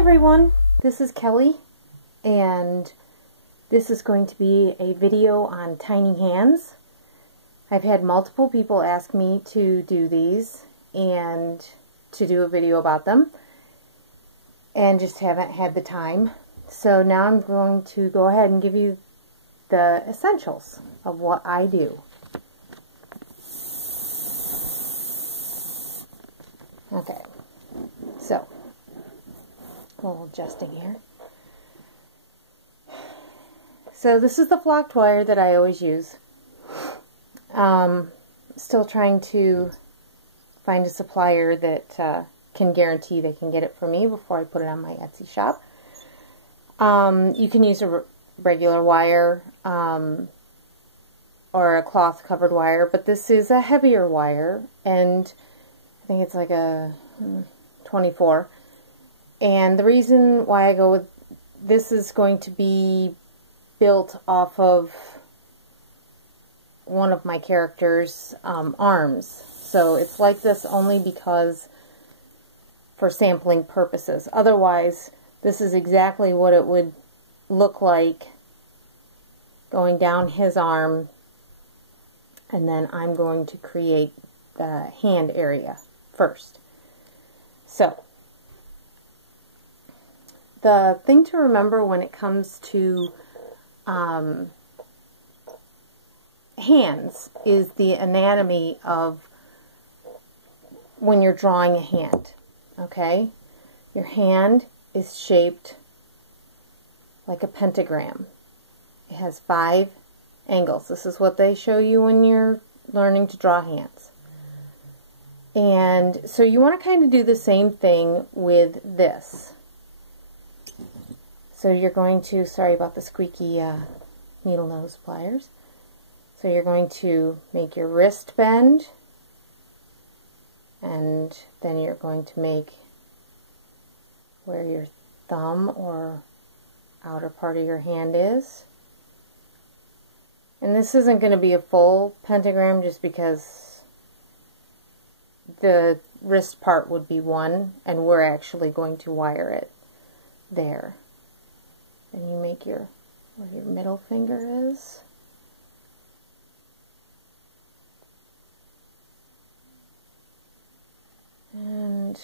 everyone, this is Kelly, and this is going to be a video on tiny hands. I've had multiple people ask me to do these and to do a video about them, and just haven't had the time. So now I'm going to go ahead and give you the essentials of what I do. Okay, so a little adjusting here. So this is the flocked wire that I always use. Still trying to find a supplier that can guarantee they can get it for me before I put it on my Etsy shop. You can use a regular wire or a cloth covered wire, but this is a heavier wire, and I think it's like a 24. And the reason why I go with this is going to be built off of one of my character's arms. So it's like this only because for sampling purposes. Otherwise, this is exactly what it would look like going down his arm, and then I'm going to create the hand area first. So the thing to remember when it comes to hands is the anatomy of when you're drawing a hand. Okay? Your hand is shaped like a pentagram. It has 5 angles. This is what they show you when you're learning to draw hands. And so you want to kind of do the same thing with this. So you're going to, sorry about the squeaky needle nose pliers. So you're going to make your wrist bend, and then you're going to make where your thumb or outer part of your hand is. And this isn't going to be a full pentagram just because the wrist part would be 1, and we're actually going to wire it there. And you make where your middle finger is. And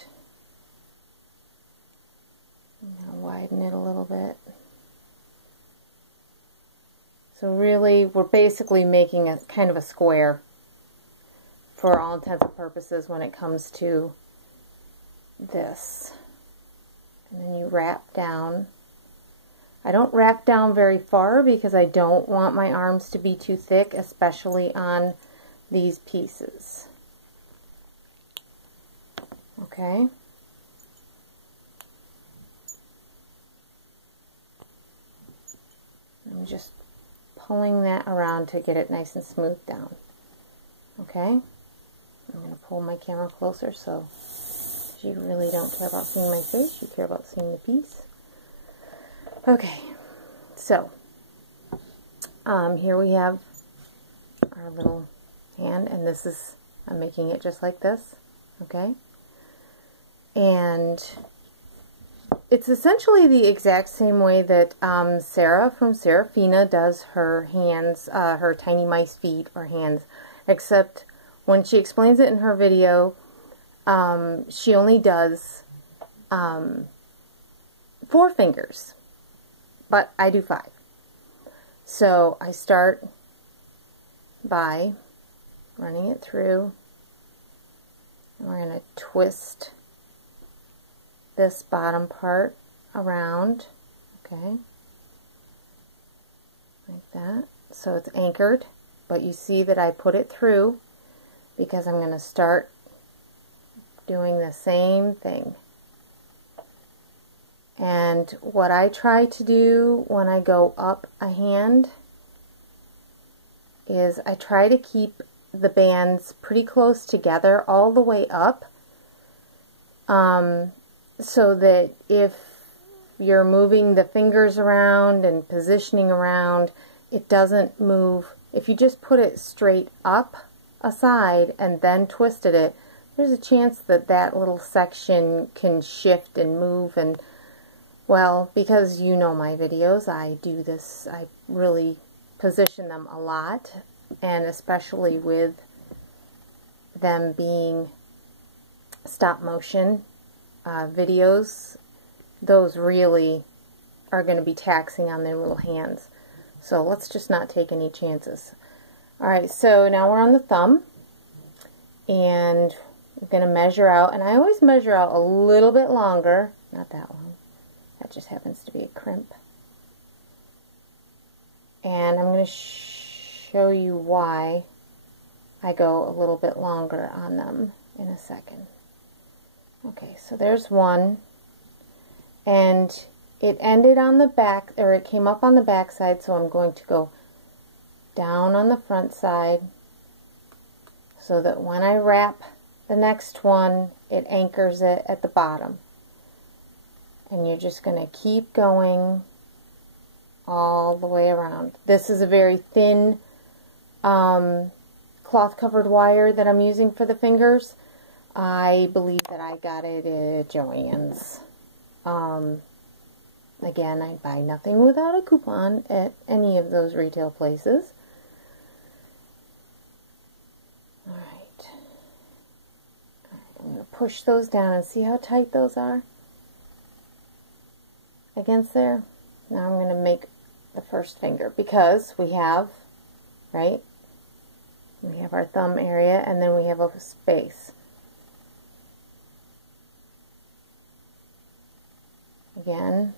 I'm going to widen it a little bit. So really, we're basically making a kind of a square for all intents and purposes when it comes to this. And then you wrap down. I don't wrap down very far because I don't want my arms to be too thick, especially on these pieces. Okay? I'm just pulling that around to get it nice and smooth down. Okay? I'm going to pull my camera closer so you really don't care about seeing my face, you care about seeing the piece. Okay, so here we have our little hand, and this is, I'm making it just like this, okay? And it's essentially the exact same way that Sarah from Serafina does her hands, her tiny mice feet or hands, except when she explains it in her video, she only does 4 fingers. But I do 5. So I start by running it through, and we're going to twist this bottom part around, okay, like that. So it's anchored, but you see that I put it through because I'm going to start doing the same thing. And what I try to do when I go up a hand is I try to keep the bands pretty close together all the way up, so that if you're moving the fingers around and positioning around, it doesn't move. If you just put it straight up a side and then twisted it, there's a chance that that little section can shift and move, and Well, because you know my videos, I do this, I really position them a lot, and especially with them being stop motion videos, those really are going to be taxing on their little hands. So let's just not take any chances. Alright, so now we're on the thumb, and we're going to measure out, and I always measure out a little bit longer, not that long, that just happens to be a crimp. And I'm going to show you why I go a little bit longer on them in a second. Okay, so there's one, and it ended on the back, or it came up on the back side, so I'm going to go down on the front side so that when I wrap the next one, it anchors it at the bottom. And you're just going to keep going all the way around. This is a very thin cloth covered wire that I'm using for the fingers. I believe that I got it at Joann's. Again, I buy nothing without a coupon at any of those retail places. Alright. I'm going to push those down and see how tight those are against there. Now I'm going to make the first finger, because we have, right, we have our thumb area, and then we have a space. Again,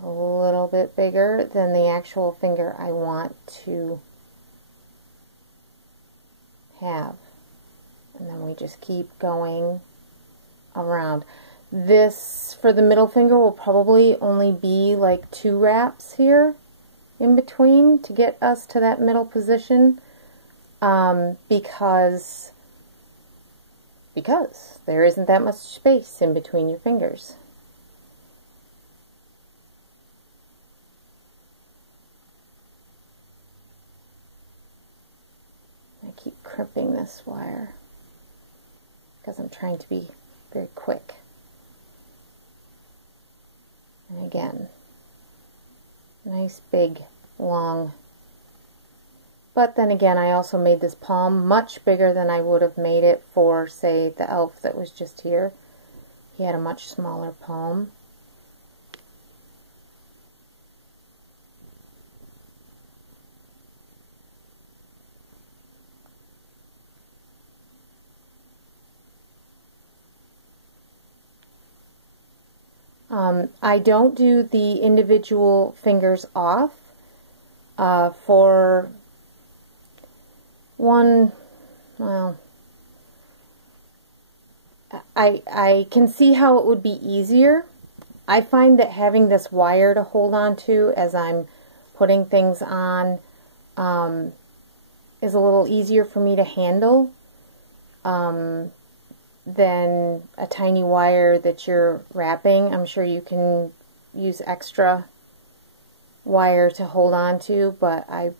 a little bit bigger than the actual finger I want to have. And then we just keep going around. This, for the middle finger, will probably only be like 2 wraps here in between to get us to that middle position, because there isn't that much space in between your fingers. I keep crimping this wire because I'm trying to be very quick. And again, nice big long. But then again, I also made this palm much bigger than I would have made it for, say, the elf that was just here. He had a much smaller palm. I don't do the individual fingers off for one, well, I can see how it would be easier. I find that having this wire to hold on to as I'm putting things on is a little easier for me to handle than a tiny wire that you're wrapping. I'm sure you can use extra wire to hold on to, but I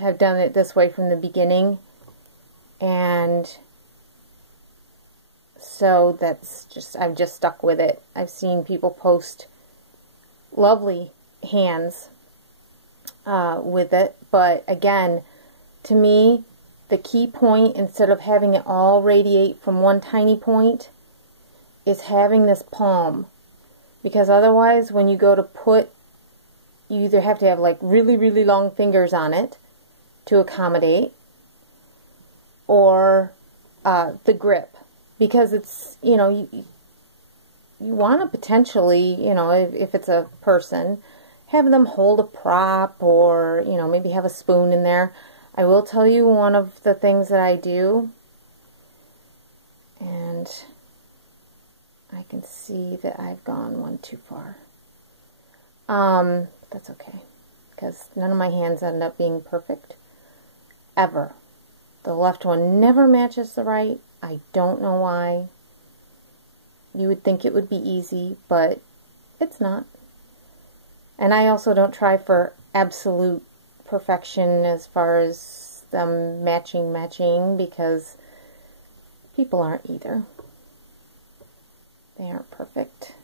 have done it this way from the beginning, and so that's just, I've just stuck with it. I've seen people post lovely hands with it, but again, to me, the key point, instead of having it all radiate from one tiny point, is having this palm. Because otherwise, when you go to put, you either have to have like really, really long fingers on it to accommodate, or the grip. Because it's, you know, you want to potentially, you know, if it's a person, have them hold a prop, or, you know, maybe have a spoon in there. I will tell you one of the things that I do, and I can see that I've gone one too far. That's okay, because none of my hands end up being perfect, ever. The left one never matches the right. I don't know why. You would think it would be easy, but it's not. And I also don't try for absolute perfection as far as them matching, because people aren't either. They aren't perfect.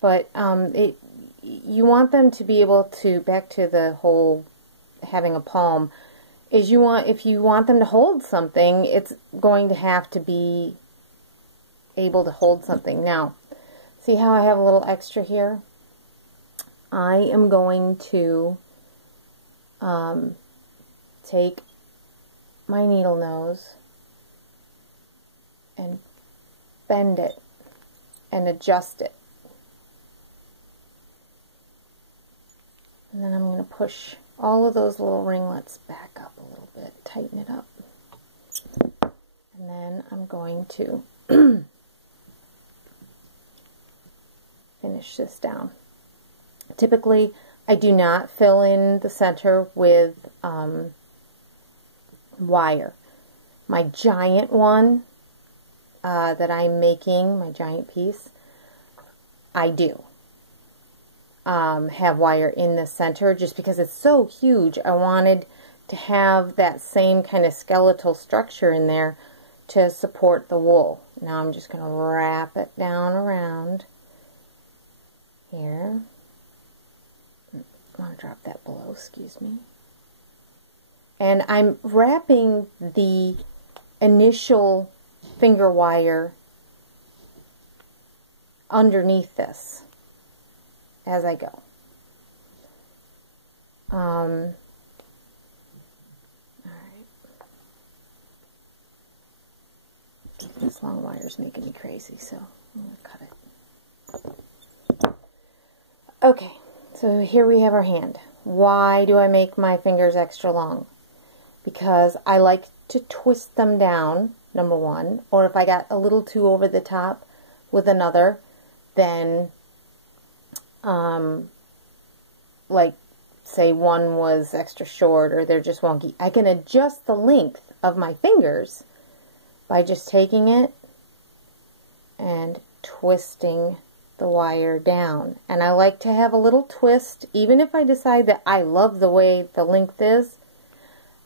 But you want them to be able to, back to the whole having a palm, is if you want them to hold something, it's going to have to be able to hold something. Now, see how I have a little extra here? I am going to take my needle nose and bend it and adjust it. And then I'm going to push all of those little ringlets back up a little bit, tighten it up. And then I'm going to finish this down. Typically, I do not fill in the center with wire. My giant one that I'm making, my giant piece, I do have wire in the center just because it's so huge. I wanted to have that same kind of skeletal structure in there to support the wool. Now I'm just going to wrap it down around here. I want to drop that below, excuse me. And I'm wrapping the initial finger wire underneath this as I go. Alright. This long wire is making me crazy, so I'm going to cut it. Okay, so here we have our hand. Why do I make my fingers extra long? Because I like to twist them down, number one, or if I got a little too over the top with another, then like say one was extra short or they're just wonky, I can adjust the length of my fingers by just taking it and twisting the wire down. And I like to have a little twist, even if I decide that I love the way the length is,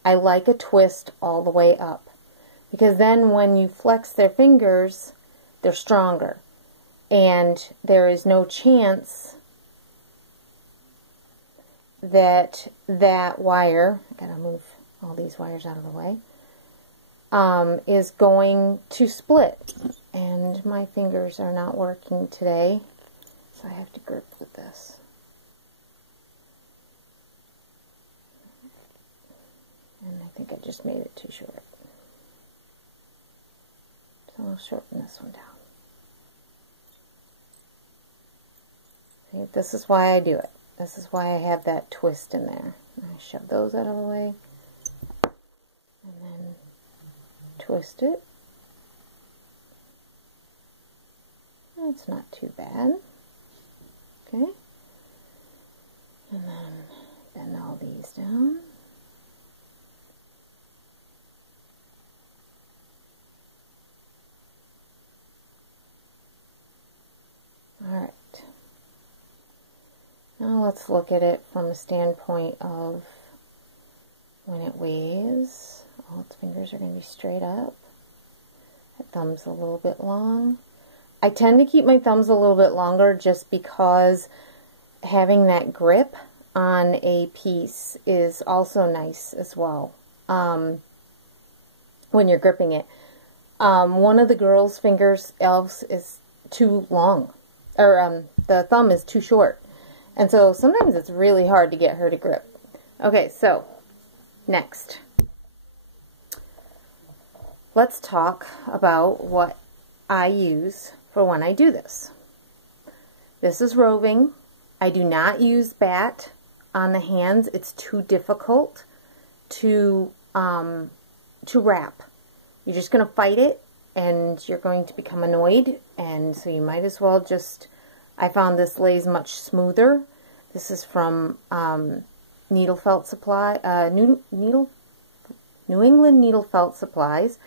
I like a twist all the way up. Because then when you flex their fingers, they're stronger. And there is no chance that that wire, I gotta move all these wires out of the way, is going to split. And my fingers are not working today, so I have to grip with this. And I think I just made it too short. So I'll shorten this one down. See, this is why I do it. This is why I have that twist in there. I shove those out of the way. And then twist it. It's not too bad. Okay. And then bend all these down. Alright. Now let's look at it from a standpoint of when it weighs. All its fingers are going to be straight up. The thumb's a little bit long. I tend to keep my thumbs a little bit longer just because having that grip on a piece is also nice as well when you're gripping it. One of the girls' fingers else is too long, or the thumb is too short, and so sometimes it's really hard to get her to grip. Okay, so next, let's talk about what I use for when I do this. This is roving. I do not use bat on the hands. It's too difficult to wrap. You're just going to fight it and you're going to become annoyed, and so you might as well just, I found this lays much smoother. This is from Needlefelt Supply, New England Needlefelt Supplies,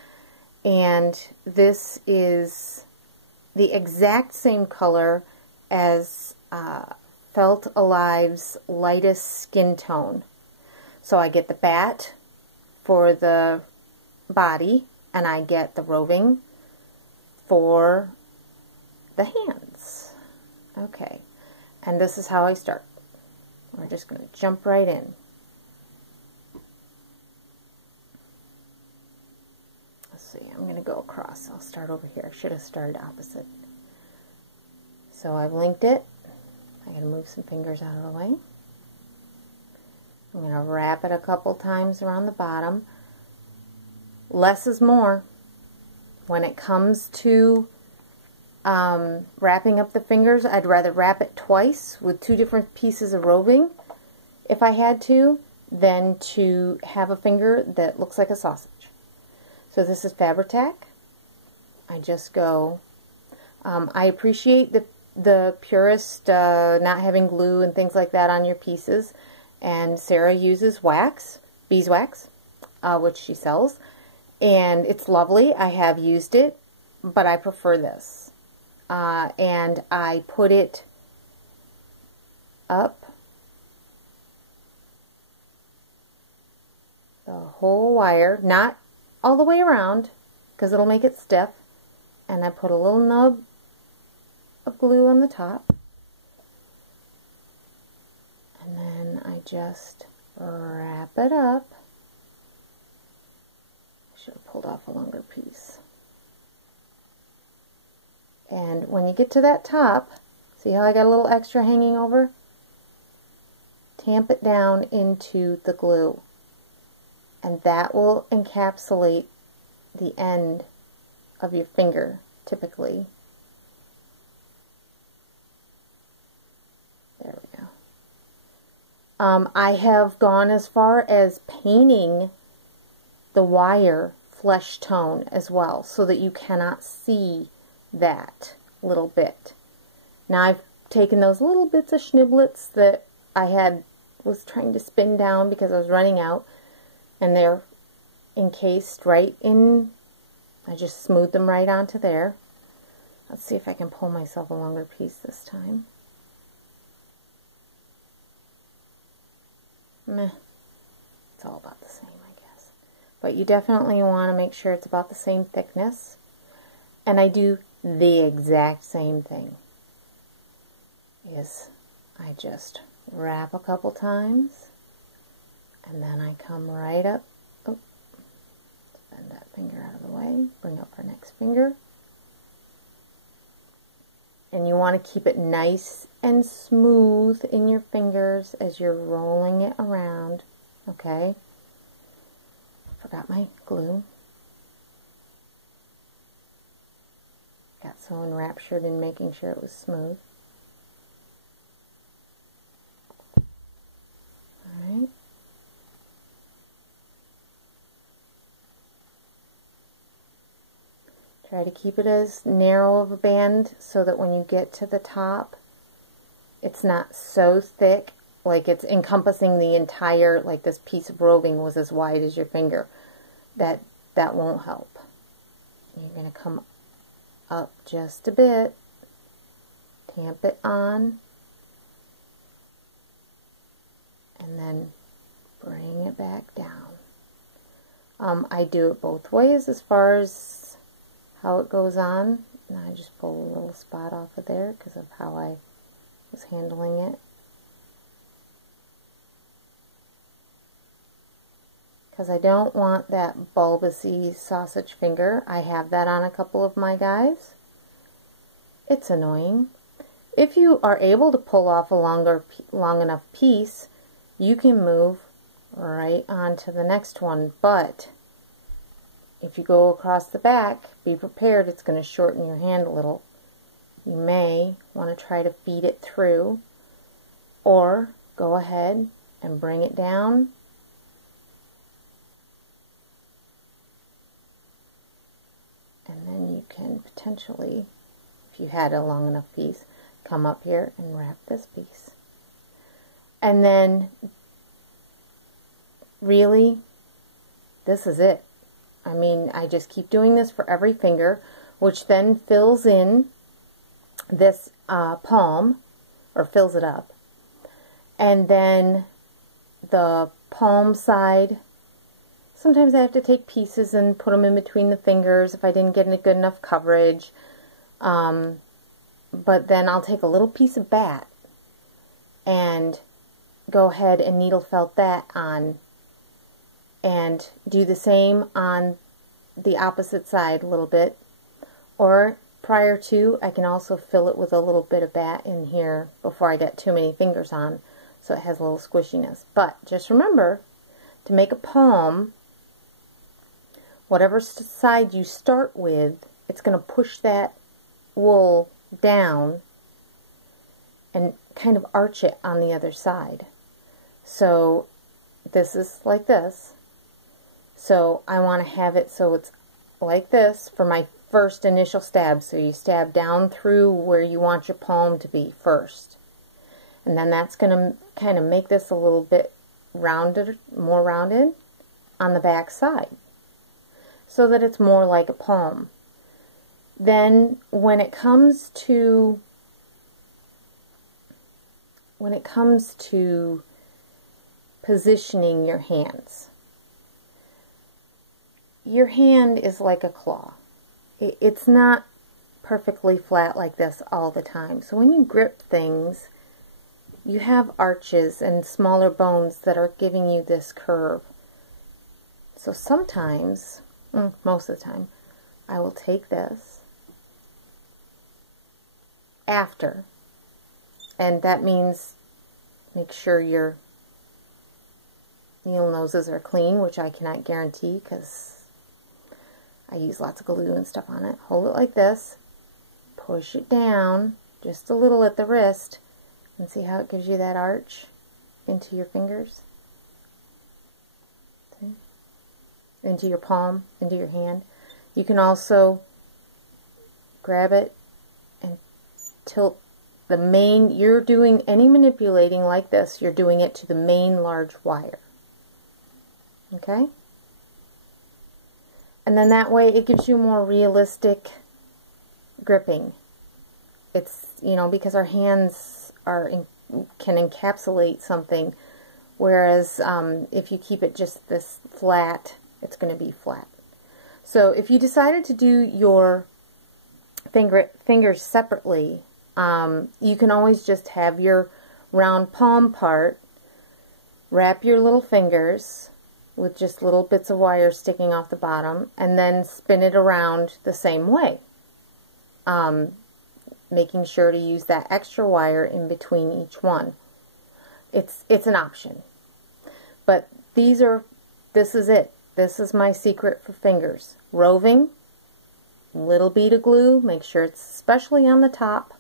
and this is the exact same color as Felt Alive's lightest skin tone. So I get the bat for the body, and I get the roving for the hands. Okay, and this is how I start. We're just going to jump right in. Let's see, I'm going to go across. I'll start over here. I should have started opposite. So I've linked it. I'm going to move some fingers out of the way. I'm going to wrap it a couple times around the bottom. Less is more. When it comes to wrapping up the fingers, I'd rather wrap it twice with 2 different pieces of roving, if I had to, than to have a finger that looks like a sausage. So this is Fabri-Tac. I just go, I appreciate the purist not having glue and things like that on your pieces, and Sarah uses wax, beeswax, which she sells, and it's lovely. I have used it, but I prefer this. And I put it up the whole wire, not all the way around, because it'll make it stiff, and I put a little nub of glue on the top, and then I just wrap it up. I should have pulled off a longer piece. And when you get to that top, see how I got a little extra hanging over? Tamp it down into the glue, and that will encapsulate the end of your finger, typically. There we go. I have gone as far as painting the wire flesh tone as well, so that you cannot see that little bit. Now I've taken those little bits of schniblets that I was trying to spin down because I was running out, and they're encased right in, I just smoothed them right onto there. Let's see if I can pull myself a longer piece this time. Meh. It's all about the same, I guess. But you definitely want to make sure it's about the same thickness. And I do the exact same thing. I just wrap a couple times, and then I come right up. Oh, bend that finger out of the way. Bring up our next finger. And you want to keep it nice and smooth in your fingers as you're rolling it around. Okay? Forgot my glue. Got so enraptured in making sure it was smooth. Alright. Try to keep it as narrow of a band so that when you get to the top, it's not so thick, like it's encompassing the entire, like this piece of roving was as wide as your finger. That won't help. You're going to come up just a bit, tamp it on, and then bring it back down. I do it both ways as far as how it goes on, and I just pull a little spot off of there because of how I was handling it. Because I don't want that bulbousy sausage finger. I have that on a couple of my guys. It's annoying. If you are able to pull off a long enough piece, you can move right on to the next one. But if you go across the back, be prepared, it's going to shorten your hand a little. You may want to try to feed it through, or go ahead and bring it down. And then you can potentially, if you had a long enough piece, come up here and wrap this piece. And then, really, this is it. I mean, I just keep doing this for every finger, which then fills in this palm, or fills it up. And then the palm side Sometimes I have to take pieces and put them in between the fingers if I didn't get a good enough coverage. But then I'll take a little piece of bat and go ahead and needle felt that on and do the same on the opposite side a little bit. Or prior to, I can also fill it with a little bit of bat in here before I get too many fingers on, so it has a little squishiness. But just remember, to make a palm, whatever side you start with, it's going to push that wool down and kind of arch it on the other side. So this is like this. So I want to have it so it's like this for my first initial stab. So you stab down through where you want your palm to be first. And then that's going to kind of make this a little bit rounded, more rounded on the back side, so that it's more like a palm. Then when it comes to positioning your hands, your hand is like a claw. It's not perfectly flat like this all the time. So when you grip things, you have arches and smaller bones that are giving you this curve. So sometimes, most of the time, I will take this after, and that means make sure your needle noses are clean, which I cannot guarantee because I use lots of glue and stuff on it. Hold it like this, push it down just a little at the wrist, and see how it gives you that arch into your fingers, okay, into your palm, into your hand. You can also grab it and tilt the main, you're doing any manipulating like this, you're doing it to the main large wire. Okay? And then that way it gives you more realistic gripping. It's, you know, because our hands can encapsulate something, whereas if you keep it just this flat, it's going to be flat. So if you decided to do your fingers separately, you can always just have your round palm part, wrap your little fingers with just little bits of wire sticking off the bottom, and then spin it around the same way, making sure to use that extra wire in between each one. It's an option, but this is it. This is my secret for fingers. Roving, little bead of glue, make sure it's especially on the top,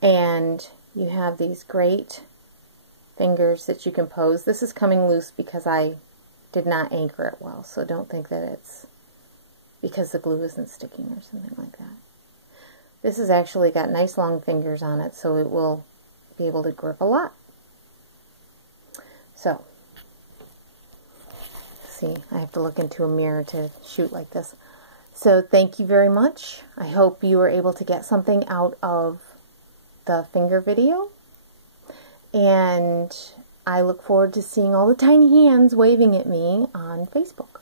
and you have these great fingers that you can pose. This is coming loose because I did not anchor it well, so don't think that it's because the glue isn't sticking or something like that. This has actually got nice long fingers on it, so it will be able to grip a lot. So, see, I have to look into a mirror to shoot like this. So thank you very much. I hope you were able to get something out of the finger video, and I look forward to seeing all the tiny hands waving at me on Facebook.